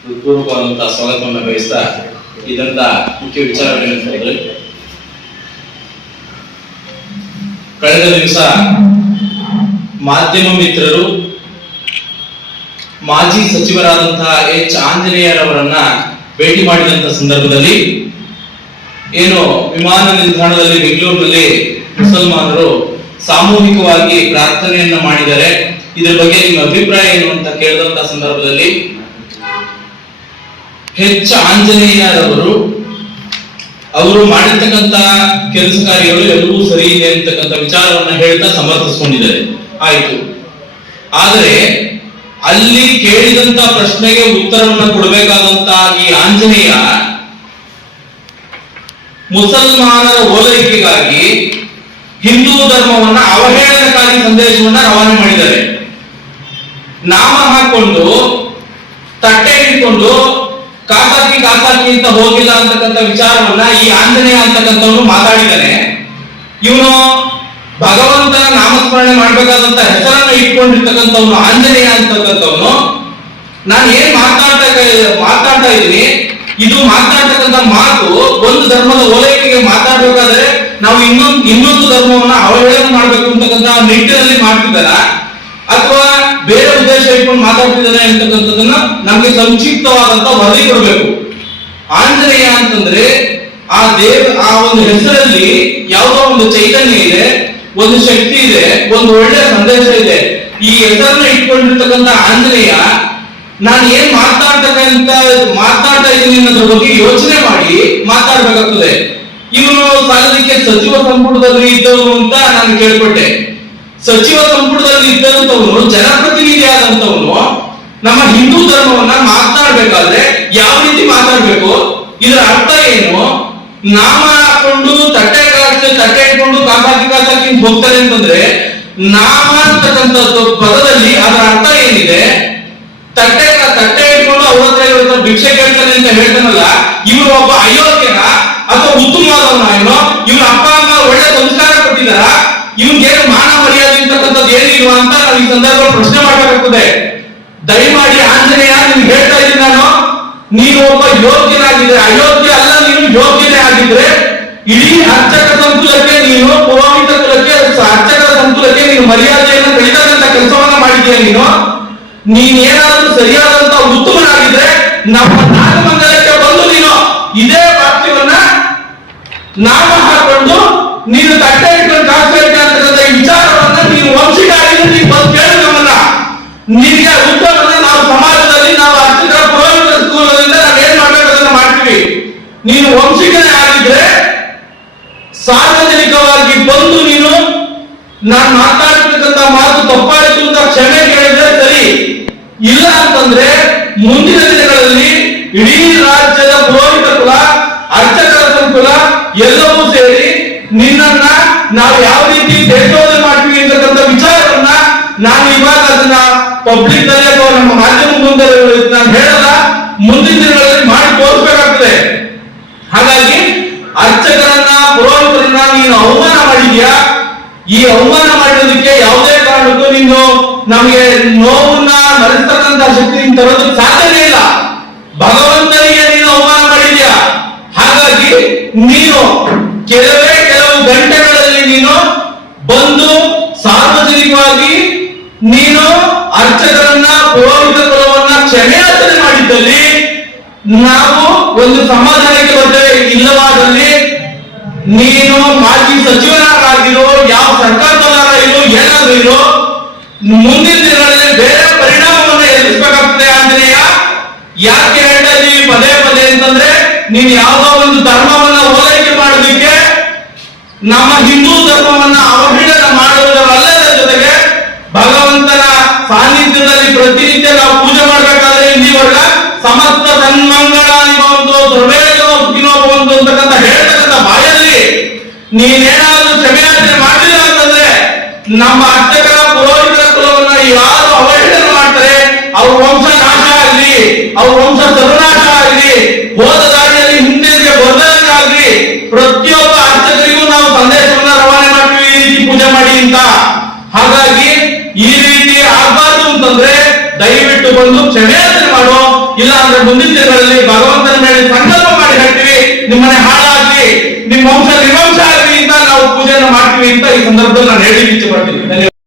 ಹೃತ್ಪೂರ್ವಕವಾದಂತಹ ಸ್ವಾಗತವನ್ನು ಬಯಸ್ತಾ ಇದಂತ ಮುಖ್ಯ ವಿಚಾರಗಳೇನಂತಂದ್ರೆ ಕಳೆದ ದಿವಸ ಮಾಧ್ಯಮ ಮಿತ್ರರು ಮಾಜಿ ಸಚಿವರಾದಂತಹ ಎಚ್. ಆಂಜನೇಯರವರನ್ನ ಭೇಟಿ ಮಾಡಿದಂತ ಸಂದರ್ಭದಲ್ಲಿ ಏನು ವಿಮಾನ ನಿಲ್ದಾಣದಲ್ಲಿ ಬೆಂಗಳೂರಿನಲ್ಲಿ ಮುಸಲ್ಮಾನರು ಸಾಮೂಹಿಕವಾಗಿ ಪ್ರಾರ್ಥನೆಯನ್ನ ಮಾಡಿದರೆ ಇದರ ಬಗ್ಗೆ ನಿಮ್ಮ ಅಭಿಪ್ರಾಯ ಏನು ಅಂತ ಕೇಳಿದಂತ ಸಂದರ್ಭದಲ್ಲಿ ಹೆಚ್ಚು ಆಂಜನೇಯರವರು ಅವರು ಮಾಡಿರ್ತಕ್ಕಂತ ಕೆಲಸ ಕಾರ್ಯಗಳು ಎಲ್ಲವೂ ಸರಿ ಇದೆ ಅಂತಕ್ಕಂಥ ವಿಚಾರವನ್ನ ಹೇಳ್ತಾ ಸಮರ್ಥಿಸ್ಕೊಂಡಿದ್ದಾರೆ. ಆಯ್ತು. ಆದರೆ ಅಲ್ಲಿ ಕೇಳಿದಂತ ಪ್ರಶ್ನೆಗೆ ಉತ್ತರವನ್ನ ಕೊಡಬೇಕಾದಂತ ಈ ಆಂಜನೇಯ ಮುಸಲ್ಮಾನರ ಓಲೈಕೆಗಾಗಿ ಹಿಂದೂ ಧರ್ಮವನ್ನ ಅವಹೇಳನಕಾರಿ ಸಂದೇಶವನ್ನ ರವಾನೆ ಮಾಡಿದ್ದಾರೆ. ನಾಮ ಹಾಕೊಂಡು, ತಟ್ಟೆ ಇಟ್ಕೊಂಡು ಕಾಸಾಕಿ ಕಾಸಾಕಿ ಅಂತ ಹೋಗಿಲ್ಲ ಅಂತಕ್ಕಂಥ ವಿಚಾರವನ್ನ ಈ ಆಂಜನೇಯ ಅಂತಕ್ಕಂಥವನು ಮಾತಾಡಿದ್ದಾನೆ ಇವನು ಭಗವಂತನ ನಾಮಸ್ಮರಣೆ ಮಾಡಬೇಕಾದಂತ ಹೆಸರನ್ನ ಇಟ್ಕೊಂಡಿರ್ತಕ್ಕಂಥವನು ಆಂಜನೇಯ ಅಂತಕ್ಕಂಥವನು. ನಾನು ಏನ್ ಮಾತಾಡ್ತಾ ಮಾತಾಡ್ತಾ ಇದ್ದೀನಿ, ಇದು ಮಾತಾಡ್ತಕ್ಕಂಥ ಮಾತು ಒಂದು ಧರ್ಮದ ಓಲೈಕೆಗೆ ಮಾತಾಡಬೇಕಾದ್ರೆ ನಾವು ಇನ್ನೊಂದು ಇನ್ನೊಂದು ಧರ್ಮವನ್ನ ಅವಹೇಳನ ಮಾಡಬೇಕು ಅಂತಕ್ಕಂಥ ನಿಟ್ಟಿನಲ್ಲಿ ಮಾಡ್ತಿದ್ದಾರ? ಅಥವಾ ಉದ್ದೇಶ ಇಟ್ಕೊಂಡು ಮಾತಾಡ್ತಿದ್ದಾನೆ ಅಂತಕ್ಕಂಥದ್ದನ್ನ ನಮ್ಗೆ ಸಂಕ್ಷಿಪ್ತವಾದಂತ ವರದಿ ಕೊಡಬೇಕು. ಆಂಜನೇಯ ಅಂತಂದ್ರೆ ಆ ದೇವ, ಆ ಒಂದು ಹೆಸರಲ್ಲಿ ಯಾವುದೋ ಒಂದು ಚೈತನ್ಯ ಇದೆ, ಒಂದು ಶಕ್ತಿ ಇದೆ, ಒಂದು ಒಳ್ಳೆಯ ಸಂದೇಶ ಇದೆ. ಈ ಹೆಸರನ್ನ ಇಟ್ಕೊಂಡಿರ್ತಕ್ಕಂಥ ಆಂಜನೇಯ, ನಾನು ಏನ್ ಮಾತಾಡ್ತಕ್ಕಂತ ಮಾತಾಡ್ತಾ ಇದ್ದೀನಿ ಅನ್ನೋದ್ರ ಬಗ್ಗೆ ಯೋಚನೆ ಮಾಡಿ ಮಾತಾಡ್ಬೇಕಾಗ್ತದೆ. ಇವನು ಸಾಲದಕ್ಕೆ ಸಚಿವ ಸಂಪುಟದಲ್ಲಿ ಇದ್ದವನು ಅಂತ ನಾನು ಕೇಳ್ಕೊಟ್ಟೆ ಸಚಿವ ಸಂಪುಟದಲ್ಲಿ ಆದಂತವನು ನಮ್ಮ ಹಿಂದೂ ಧರ್ಮವನ್ನ ಮಾತನಾಡ್ಬೇಕಾದ್ರೆ ಯಾವ ರೀತಿ ಮಾತಾಡ್ಬೇಕು ಇದರ ಅರ್ಥ ಏನು? ನಾಮ ಹಾಕೊಂಡು ತಟ್ಟೆ ಕಾಸು ತಟ್ಟೆ ಇಟ್ಕೊಂಡು ಕಾಸಾಕಿ ಕಾಸಾಕಿ ಹೋಗ್ತಾರೆ ಅಂತಂದ್ರೆ ನಾಮ ಅಂತಕ್ಕಂಥದ್ದು ಪದದಲ್ಲಿ ಅದರ ಅರ್ಥ ಏನಿದೆ? ತಟ್ಟೆ ತಟ್ಟೆ ಇಟ್ಕೊಂಡು ಅವ್ರ ಹತ್ರ ಭಿಕ್ಷೆ ಕೇಳ್ತಾನೆ ಅಂತ ಹೇಳ್ತಾನಲ್ಲ, ಇವರು ಒಬ್ಬ ಅಯೋಗ್ಯನ ಅಥವಾ ಉತ್ತಮವಾದವನ ಏನೋ? ಇವ್ರ ಅಪ್ಪ, ಅಮ್ಮ ಒಳ್ಳೆ ಸಂಸ್ಕಾರ ಕೊಟ್ಟಿದಾರ ಇವ್ನಿಗೇನು ಮಾನ ಮರ್ಯಾದೆ ಅಂತಕ್ಕಂಥದ್ದು ಏನಿಲ್ವಾ ಅಂತ ನಾವು ಈ ಸಂದರ್ಭದಲ್ಲಿ ಪ್ರಶ್ನೆ ಮಾಡಬೇಕಾಗ್ತದೆ. ದಯಮಾಡಿ ಆಂಜನೇಯ, ನಿಮ್ಗೆ ಹೇಳ್ತಾ ಇದ್ದೀನಿ ನಾನು. ನೀನು ಒಬ್ಬ ಯೋಗ್ಯನಾಗಿದ್ರೆ, ಅಯೋಗ್ಯ ಅಲ್ಲ, ನೀನು ಯೋಗ್ಯನೇ ಆಗಿದ್ರೆ, ಇಡೀ ಅರ್ಚಕ ಸಂಕುಲಕ್ಕೆ ನೀನು, ಪುರೋಹಿತ ಕುಲಕ್ಕೆ ಅರ್ಚಕ ಸಂಕುಲಕ್ಕೆ ನೀನು ಮರ್ಯಾದೆಯನ್ನು ಬೆಳೀತಕ್ಕಂಥ ಕೆಲಸವನ್ನ ಮಾಡಿದ್ಯಾ ನೀನು. ನೀನೇನಾದ್ರೂ ಸರಿಯಾದಂತ ಉತ್ತಮನಾಗಿದ್ರೆ, ನಮ್ಮ ನಾಗಮಂಗಲಕ್ಕೆ ಬಂದು ನೀನು ಇದೇ ವಾಕ್ಯವನ್ನ ನಾಮ ಹಾಕೊಂಡು, ನೀನು ತಟ್ಟೆ ಇಟ್ಕೊಂಡು ಕಾಸು ಅಂತ ವಿಚಾರವನ್ನ ನೀನು ವಂಶಿಕಾರಿಯಿಂದ ನೀನು ಬಂದು ಕೇಳು ನಿನಗೆ ಉತ್ತರವನ್ನ ನಾವು ಸಮಾಜದಲ್ಲಿ ನಾವು ಅರ್ಚಕರ ಪುರೋಹಿತರ ಸ್ಕೂಲದಿಂದ ನಾವು ಏನ್ ಮಾಡ್ಬೇಕು ಅದನ್ನ ಮಾಡ್ತೀವಿ ನೀನು ವಂಶಿಕನೇ ಆಗಿದ್ರೆ ಸಾರ್ವಜನಿಕವಾಗಿ ಬಂದು ನೀನು ನಾನು ಮಾತಾಡ್ತಕ್ಕಂಥ ಮಾತು ತಪ್ಪಾಯಿತು ಅಂತ ಕ್ಷಮೆ ಕೇಳಿದ್ರೆ ಸರಿ. ಇಲ್ಲ ಅಂತಂದ್ರೆ ಮುಂದಿನ ದಿನಗಳಲ್ಲಿ ಇಡೀ ರಾಜ್ಯದ ಪುರೋಹಿತ ಕುಲ, ಅರ್ಚಕರ ಸಂಕುಲ ಎಲ್ಲವೂ ಸೇರಿ ನಿನ್ನ ನಾವು ಯಾವ ರೀತಿ ದೇಶೋಧನೆ ಮಾಡ್ತೀವಿ ಅಂತಕ್ಕಂಥ ವಿಚಾರವನ್ನ ನಾನು ಇವಾಗ ಅದನ್ನ ಪಬ್ಲಿಕ್ನಲ್ಲಿ ಅಥವಾ ನಮ್ಮ ಮಾಧ್ಯಮ ಮುಂದೆ ನಾನು ಹೇಳಲ್ಲ, ಮುಂದಿನ ದಿನಗಳಲ್ಲಿ ಮಾಡಿ ತೋರಿಸ್ಬೇಕಾಗ್ತದೆ ಹಾಗಾಗಿ ಅರ್ಚಕರನ್ನ ಪುರೋಹಿತರನ್ನ ನೀನು ಅವಮಾನ ಮಾಡಿದ್ಯಾ ಈ ಅವಮಾನ ಮಾಡಿರೋದಕ್ಕೆ ಯಾವುದೇ ಕಾರಣಕ್ಕೂ ನೀನು ನಮಗೆ ನೋವನ್ನ ಮರೆಸ್ತಕ್ಕಂತ ಶಕ್ತಿ ನೀನು ತರೋದಕ್ಕೆ ಸಾಧ್ಯನೇ ಇಲ್ಲ. ಭಗವಂತನಿಗೆ ನೀನು ಅವಮಾನ ಮಾಡಿದ್ಯಾ? ಹಾಗಾಗಿ ನೀನು ಕೆಲವೇ ಕೆಲವು ಗಂಟೆಗಳಲ್ಲಿ ನೀನು ಬಂದು ಸಾರ್ವಜನಿಕವಾಗಿ ನೀನು ಅರ್ಚಕರನ್ನ ಪುರೋಹಿತ ಕುಲವನ್ನ ಕ್ಷಮೆಯಾಚನೆ ಮಾಡಿದ್ದಲ್ಲಿ ನಾವು ಒಂದು ಇಲ್ಲವಾದಲ್ಲಿ ನೀನು ಮಾಜಿ ಸಚಿವರಾಗಿರೋ ಯಾವ ಸರ್ಕಾರದವರ ಇರೋ, ಏನಾದ್ರೂ ಇರೋ, ಮುಂದಿನ ದಿನಗಳಲ್ಲಿ ಬೇರೆ ಪರಿಣಾಮವನ್ನು ಎದುರಿಸಬೇಕಾಗ್ತದೆ ಆಂಜನೇಯ. ಯಾಕೆ ಹೇಳ್ತಾ ಪದೇ ಪದೇ ಅಂತಂದ್ರೆ ನೀನು ಯಾವುದೋ ಒಂದು ಧರ್ಮವನ್ನ ಓಲೈಕೆ ಮಾಡೋದಕ್ಕೆ ನಮ್ಮ ಹಿಂದೂ ಧರ್ಮವನ್ನ ಅವಹೇಳನ ಮಾಡುವುದರಲ್ಲದ ಜೊತೆಗೆ ಭಗವಂತನ ಸಾನ್ನಿಧ್ಯದಲ್ಲಿ ಪ್ರತಿನಿತ್ಯ ನಾವು ಪೂಜೆ ಮಾಡಬೇಕಾದ್ರೆ ನೀವಲ್ಲ ಸಮಸ್ತ ಸನ್ಮಂಗಳಾನಿ ನೀನೇನಾದ್ರೂ ಕ್ಷಮೆಯಾಚನೆ ಮಾಡಿಲ್ಲ ಅಂತಂದ್ರೆ ನಮ್ಮ ಅರ್ಚಕರ ಪುರೋಹಿತರ ಕುಲವನ್ನ ಯಾರು ಅವಹೇಳನ ಮಾಡ್ತಾರೆ, ಅವ್ರ ವಂಶ ನಾಶ ಆಗ್ಲಿ, ಅವ್ರ ವಂಶ ಸರ್ವನಾಶ ಆಗ್ಲಿ, ಹೋದ ದಾರಿಯಲ್ಲಿ ಹಿಂದಿರುಗಿ ಬರ್ದಂಗಾಗ್ಲಿ ಪ್ರತಿಯೊಬ್ಬ ಅರ್ಚಕರಿಗೂ ನಾವು ಸಂದೇಶವನ್ನ ರವಾನೆ ಮಾಡ್ತೀವಿ, ಈ ರೀತಿ ಪೂಜೆ ಮಾಡಿ ಅಂತ. ಹಾಗಾಗಿ ಈ ರೀತಿ ಆಗ್ಬಾರ್ದು ಅಂತಂದ್ರೆ ದಯವಿಟ್ಟು ಬಂದು ಕ್ಷಮೆಯಾಚನೆ ಮಾಡೋ ಇಲ್ಲ ಅಂದ್ರೆ ಮುಂದಿನ ದಿನಗಳಲ್ಲಿ ಭಗವಂತನ ಮೇಲೆ ಸಂಕಲ್ಪ ಮಾಡಿ ಹೇಳ್ತೀವಿ, ನಿಮ್ಮನೆ ಹಾಳಾಗ್ಲಿ, ನಿಮ್ಮ ವಂಶ ನಿರ್ವಂಶ ಆಗ್ಲಿ ಅಂತ ನಾವು ಪೂಜೆಯನ್ನು ಮಾಡ್ತೀವಿ ಅಂತ